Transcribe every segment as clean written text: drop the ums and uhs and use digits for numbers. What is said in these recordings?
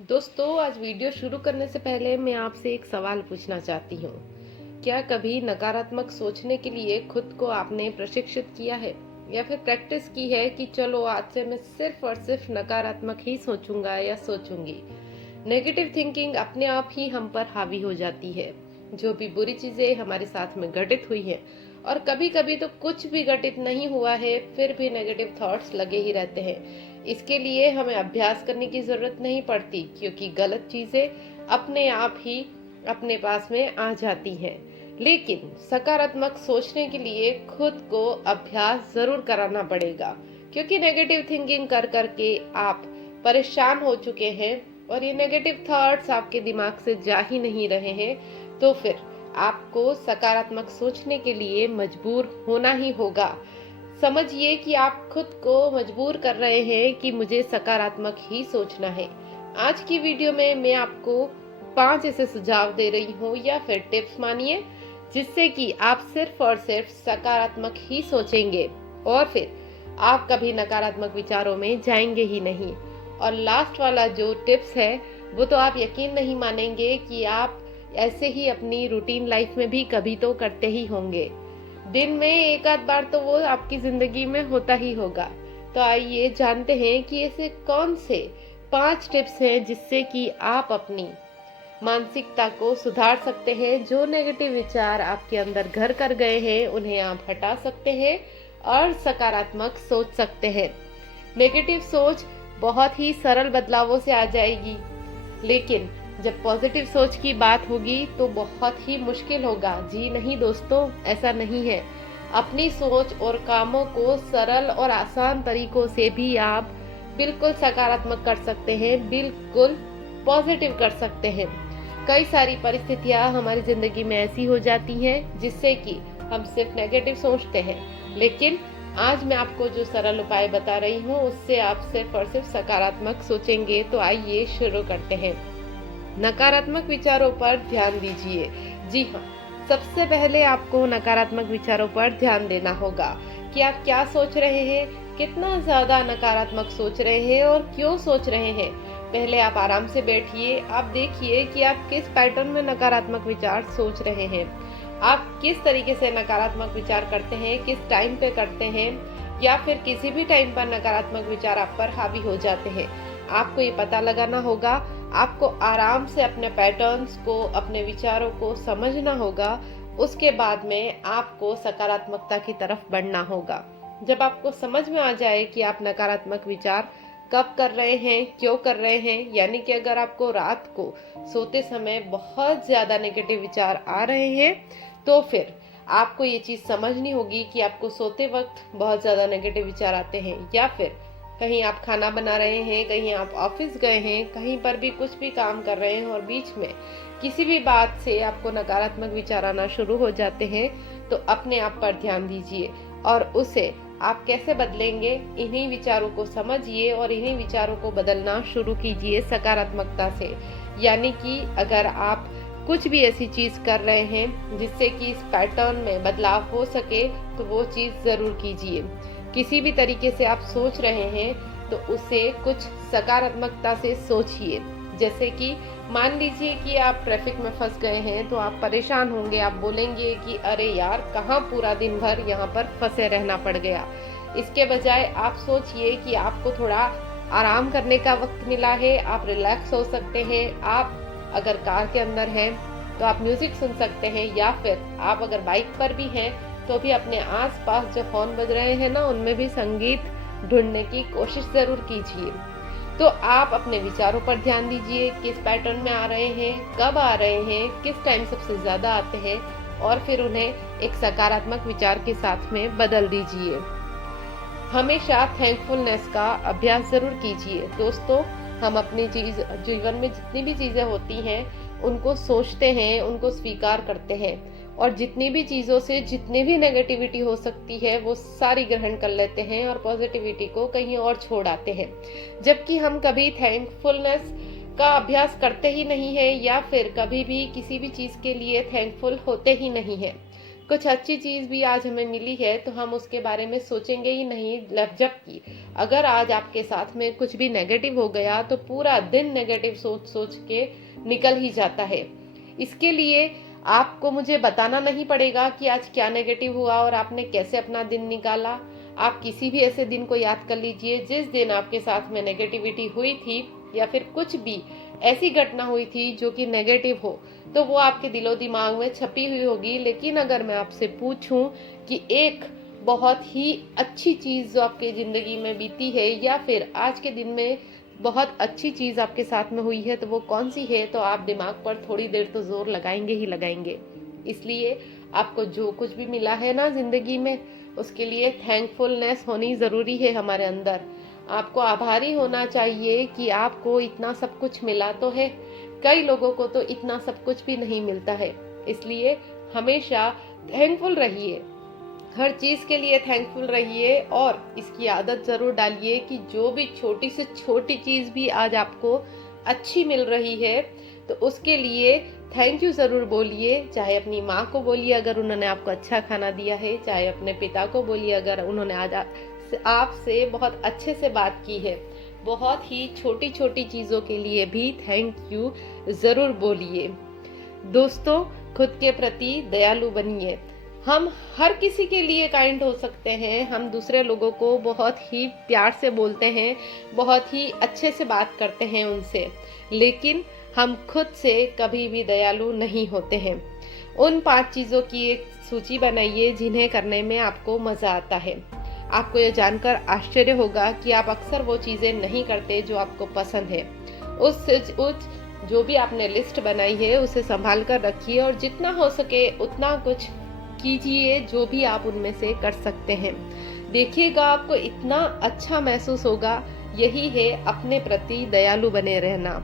दोस्तों, आज वीडियो शुरू करने से पहले मैं आपसे एक सवाल पूछना चाहती हूँ। क्या कभी नकारात्मक सोचने के लिए खुद को आपने प्रशिक्षित किया है या फिर प्रैक्टिस की है कि चलो आज से मैं सिर्फ और सिर्फ नकारात्मक ही सोचूंगा या सोचूंगी। नेगेटिव थिंकिंग अपने आप ही हम पर हावी हो जाती है। जो भी बुरी चीजें हमारे साथ में घटित हुई है, और कभी कभी तो कुछ भी घटित नहीं हुआ है फिर भी नेगेटिव थॉट्स लगे ही रहते हैं। इसके लिए हमें अभ्यास करने की जरूरत नहीं पड़ती, क्योंकि गलत चीजें अपने आप ही अपने पास में आ जाती हैं। लेकिन सकारात्मक सोचने के लिए खुद को अभ्यास जरूर कराना पड़ेगा, क्योंकि नेगेटिव थिंकिंग कर करके आप परेशान हो चुके हैं और ये नेगेटिव थॉट्स आपके दिमाग से जा ही नहीं रहे हैं। तो फिर आपको सकारात्मक सोचने के लिए मजबूर होना ही होगा। समझिए कि आप खुद को मजबूर कर रहे हैं कि मुझे सकारात्मक ही सोचना है। आज की वीडियो में मैं आपको 5 ऐसे सुझाव दे रही हूँ या फिर टिप्स मानिए, जिससे कि आप सिर्फ और सिर्फ सकारात्मक ही सोचेंगे और फिर आप कभी नकारात्मक विचारों में जाएंगे ही नहीं। और लास्ट वाला जो टिप्स है वो तो आप यकीन नहीं मानेंगे कि आप ऐसे ही अपनी रूटीन लाइफ में भी कभी तो करते ही होंगे। दिन में एक आध बार तो वो आपकी जिंदगी में होता ही होगा। तो आइए जानते हैं कि ऐसे कौन से 5 टिप्स हैं जिससे कि आप अपनी मानसिकता को सुधार सकते हैं। जो नेगेटिव विचार आपके अंदर घर कर गए हैं उन्हें आप हटा सकते हैं और सकारात्मक सोच सकते हैं। नेगेटिव सोच बहुत ही सरल बदलावों से आ जाएगी, लेकिन जब पॉजिटिव सोच की बात होगी तो बहुत ही मुश्किल होगा। जी नहीं दोस्तों, ऐसा नहीं है। अपनी सोच और कामों को सरल और आसान तरीकों से भी आप बिल्कुल सकारात्मक कर सकते हैं, बिल्कुल पॉजिटिव कर सकते हैं। कई सारी परिस्थितियां हमारी जिंदगी में ऐसी हो जाती हैं जिससे कि हम सिर्फ नेगेटिव सोचते हैं, लेकिन आज मैं आपको जो सरल उपाय बता रही हूँ उससे आप सिर्फ और सिर्फ सकारात्मक सोचेंगे। तो आइए शुरू करते हैं। नकारात्मक विचारों पर ध्यान दीजिए। जी हाँ, सबसे पहले आपको नकारात्मक विचारों पर ध्यान देना होगा कि आप क्या सोच रहे हैं, कितना ज्यादा नकारात्मक सोच रहे हैं और क्यों सोच रहे हैं। पहले आप आराम से बैठिए, आप देखिए कि आप किस पैटर्न में नकारात्मक विचार सोच रहे हैं। आप किस तरीके से नकारात्मक विचार करते हैं, किस टाइम पे करते हैं, या फिर किसी भी टाइम पर नकारात्मक विचार आप पर हावी हो जाते हैं। आपको ये पता लगाना होगा। आपको आराम से अपने पैटर्न्स को, अपने विचारों को समझना होगा। उसके बाद में आपको सकारात्मकता की तरफ बढ़ना होगा। जब आपको समझ में आ जाए कि आप नकारात्मक विचार कब कर रहे हैं, क्यों कर रहे हैं, यानी कि अगर आपको रात को सोते समय बहुत ज्यादा नेगेटिव विचार आ रहे हैं तो फिर आपको ये चीज समझनी होगी कि आपको सोते वक्त बहुत ज्यादा नेगेटिव विचार आते हैं, या फिर कहीं आप खाना बना रहे हैं, कहीं आप ऑफिस गए हैं, कहीं पर भी कुछ भी काम कर रहे हैं और बीच में किसी भी बात से आपको नकारात्मक विचार आना शुरू हो जाते हैं, तो अपने आप पर ध्यान दीजिए और उसे आप कैसे बदलेंगे, इन्हीं विचारों को समझिए और इन्हीं विचारों को बदलना शुरू कीजिए सकारात्मकता से। यानी कि अगर आप कुछ भी ऐसी चीज कर रहे हैं जिससे कि इस पैटर्न में बदलाव हो सके तो वो चीज जरूर कीजिए। किसी भी तरीके से आप सोच रहे हैं तो उसे कुछ सकारात्मकता से सोचिए। जैसे कि मान लीजिए कि आप ट्रैफिक में फंस गए हैं तो आप परेशान होंगे, आप बोलेंगे कि अरे यार, कहाँ पूरा दिन भर यहाँ पर फंसे रहना पड़ गया। इसके बजाय आप सोचिए कि आपको थोड़ा आराम करने का वक्त मिला है, आप रिलैक्स हो सकते हैं। आप अगर कार के अंदर हैं तो आप म्यूजिक सुन सकते हैं, या फिर आप अगर बाइक पर भी हैं तो भी अपने आसपास जो हॉर्न बज रहे हैं ना, उनमें भी संगीत ढूंढने की कोशिश जरूर कीजिए। तो आप अपने विचारों पर ध्यान दीजिए, किस पैटर्न में आ रहे हैं, कब आ रहे हैं, किस टाइम सबसे ज्यादा आते हैं, और फिर उन्हें एक सकारात्मक विचार के साथ में बदल दीजिए। हमेशा थैंकफुलनेस का अभ्यास जरूर कीजिए। दोस्तों, हम अपनी जीवन में जितनी भी चीजें होती हैं उनको सोचते हैं, उनको स्वीकार करते हैं, और जितनी भी चीजों से जितनी भी नेगेटिविटी हो सकती है वो सारी ग्रहण कर लेते हैं और पॉजिटिविटी को कहीं और छोड़ आते हैं। जबकि हम कभी थैंकफुलनेस का अभ्यास करते ही नहीं है, या फिर कभी भी किसी भी चीज के लिए थैंकफुल होते ही नहीं है। कुछ अच्छी चीज़ भी आज हमें मिली है तो हम उसके बारे में सोचेंगे ही नहीं, जबकि अगर आज आपके साथ में कुछ भी नेगेटिव हो गया तो पूरा दिन नेगेटिव सोच सोच के निकल ही जाता है। इसके लिए आपको मुझे बताना नहीं पड़ेगा कि आज क्या नेगेटिव हुआ और आपने कैसे अपना दिन निकाला। आप किसी भी ऐसे दिन को याद कर लीजिए जिस दिन आपके साथ में नेगेटिविटी हुई थी या फिर कुछ भी ऐसी घटना हुई थी जो कि नेगेटिव हो, तो वो आपके दिलो दिमाग में छपी हुई होगी। लेकिन अगर मैं आपसे पूछूं कि एक बहुत ही अच्छी चीज़ जो आपकी ज़िंदगी में बीती है या फिर आज के दिन में बहुत अच्छी चीज़ आपके साथ में हुई है तो वो कौन सी है, तो आप दिमाग पर थोड़ी देर तो जोर लगाएंगे ही लगाएंगे। इसलिए आपको जो कुछ भी मिला है ना ज़िंदगी में, उसके लिए थैंकफुलनेस होनी ज़रूरी है हमारे अंदर। आपको आभारी होना चाहिए कि आपको इतना सब कुछ मिला तो है। कई लोगों को तो इतना सब कुछ भी नहीं मिलता है, इसलिए हमेशा थैंकफुल रहिए, हर चीज़ के लिए थैंकफुल रहिए और इसकी आदत ज़रूर डालिए कि जो भी छोटी से छोटी चीज़ भी आज आपको अच्छी मिल रही है तो उसके लिए थैंक यू ज़रूर बोलिए। चाहे अपनी माँ को बोलिए अगर उन्होंने आपको अच्छा खाना दिया है, चाहे अपने पिता को बोलिए अगर उन्होंने आज आपसे बहुत अच्छे से बात की है। बहुत ही छोटी छोटी चीज़ों के लिए भी थैंक यू ज़रूर बोलिए। दोस्तों, खुद के प्रति दयालु बनिए। हम हर किसी के लिए काइंड हो सकते हैं, हम दूसरे लोगों को बहुत ही प्यार से बोलते हैं, बहुत ही अच्छे से बात करते हैं उनसे, लेकिन हम खुद से कभी भी दयालु नहीं होते हैं। उन 5 चीज़ों की एक सूची बनाइए जिन्हें करने में आपको मज़ा आता है। आपको ये जानकर आश्चर्य होगा कि आप अक्सर वो चीज़ें नहीं करते जो आपको पसंद है। उस जो भी आपने लिस्ट बनाई है उसे संभाल कर रखिए और जितना हो सके उतना कुछ कीजिए जो भी आप उनमें से कर सकते हैं। देखिएगा आपको इतना अच्छा महसूस होगा। यही है अपने प्रति दयालु बने रहना।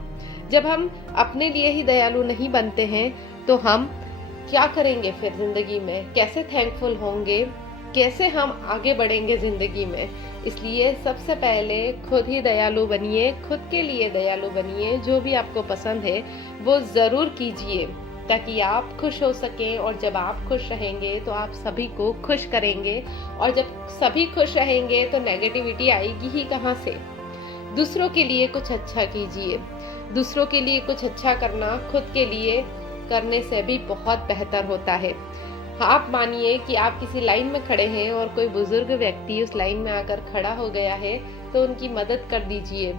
जब हम अपने लिए ही दयालु नहीं बनते हैं तो हम क्या करेंगे फिर जिंदगी में, कैसे थैंकफुल होंगे, कैसे हम आगे बढ़ेंगे जिंदगी में। इसलिए सबसे पहले खुद ही दयालु बनिए, खुद के लिए दयालु बनिए। जो भी आपको पसंद है वो ज़रूर कीजिए ताकि आप खुश हो सकें, और जब आप खुश रहेंगे तो आप सभी को खुश करेंगे, और जब सभी खुश रहेंगे तो नेगेटिविटी आएगी ही कहाँ से। दूसरों के लिए कुछ अच्छा कीजिए। दूसरों के लिए कुछ अच्छा करना खुद के लिए करने से भी बहुत बेहतर होता है। आप मानिए कि आप किसी लाइन में खड़े हैं और कोई बुजुर्ग व्यक्ति उस लाइन में आकर खड़ा हो गया है तो उनकी मदद कर दीजिए,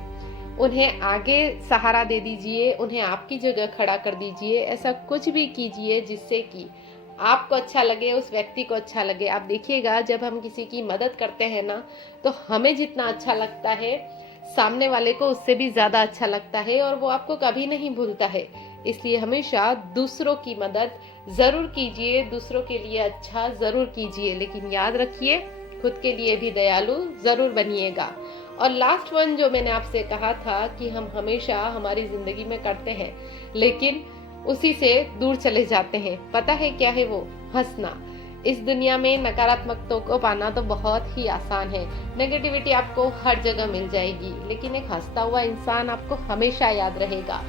उन्हें आगे सहारा दे दीजिए, उन्हें आपकी जगह खड़ा कर दीजिए। ऐसा कुछ भी कीजिए जिससे कि आपको अच्छा लगे, उस व्यक्ति को अच्छा लगे। आप देखिएगा जब हम किसी की मदद करते हैं ना तो हमें जितना अच्छा लगता है सामने वाले को उससे भी ज़्यादा अच्छा लगता है और वो आपको कभी नहीं भूलता है। इसलिए हमेशा दूसरों की मदद ज़रूर कीजिए, दूसरों के लिए अच्छा ज़रूर कीजिए, लेकिन याद रखिए खुद के लिए भी दयालु ज़रूर बनिएगा। और लास्ट वन जो मैंने आपसे कहा था कि हम हमेशा हमारी ज़िंदगी में करते हैं लेकिन उसी से दूर चले जाते हैं, पता है क्या है वो? हंसना। इस दुनिया में नकारात्मकताओं को पाना तो बहुत ही आसान है। नेगेटिविटी आपको हर जगह मिल जाएगी, लेकिन एक हंसता हुआ इंसान आपको हमेशा याद रहेगा।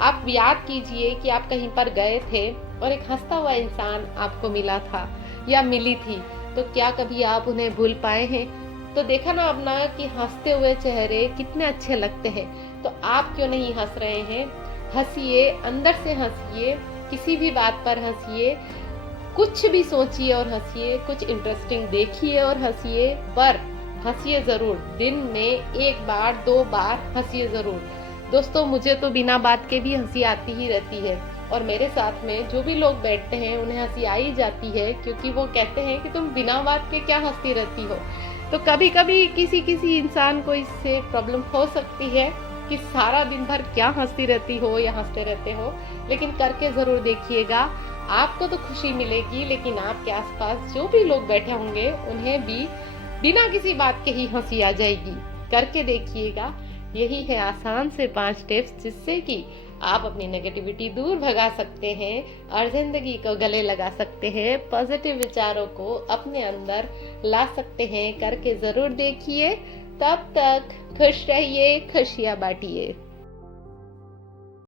आप याद कीजिए कि आप कहीं पर गए थे और एक हंसता हुआ इंसान आपको मिला था या मिली थी, तो क्या कभी आप उन्हें भूल पाए हैं? तो देखा ना अपना कि हंसते हुए चेहरे कितने अच्छे लगते हैं। तो आप क्यों नहीं हंस रहे हैं? हंसिए, अंदर से हंसिए, किसी भी बात पर हंसिए, कुछ भी सोचिए और हंसिए, कुछ इंटरेस्टिंग देखिए और हंसिए, पर हंसिए जरूर। दिन में 1 बार 2 बार हंसिए जरूर। दोस्तों, मुझे तो बिना बात के भी हंसी आती ही रहती है और मेरे साथ में जो भी लोग बैठते हैं उन्हें हंसी आ ही जाती है, क्योंकि वो कहते हैं कि तुम बिना बात के क्या हंसती रहती हो। तो कभी कभी किसी इंसान को इससे प्रॉब्लम हो सकती है कि सारा दिन भर क्या हंसती रहती हो या हंसते रहते हो, लेकिन करके जरूर देखिएगा। आपको तो खुशी मिलेगी, लेकिन आपके आसपास जो भी लोग बैठे होंगे उन्हें भी बिना किसी बात के ही हंसी आ जाएगी। करके देखिएगा। यही है आसान से 5 टिप्स जिससे कि आप अपनी नेगेटिविटी दूर भगा सकते हैं और जिंदगी को गले लगा सकते हैं, पॉजिटिव विचारों को अपने अंदर ला सकते हैं। करके जरूर देखिए। तब तक खुश रहिए, खुशियां बांटिए।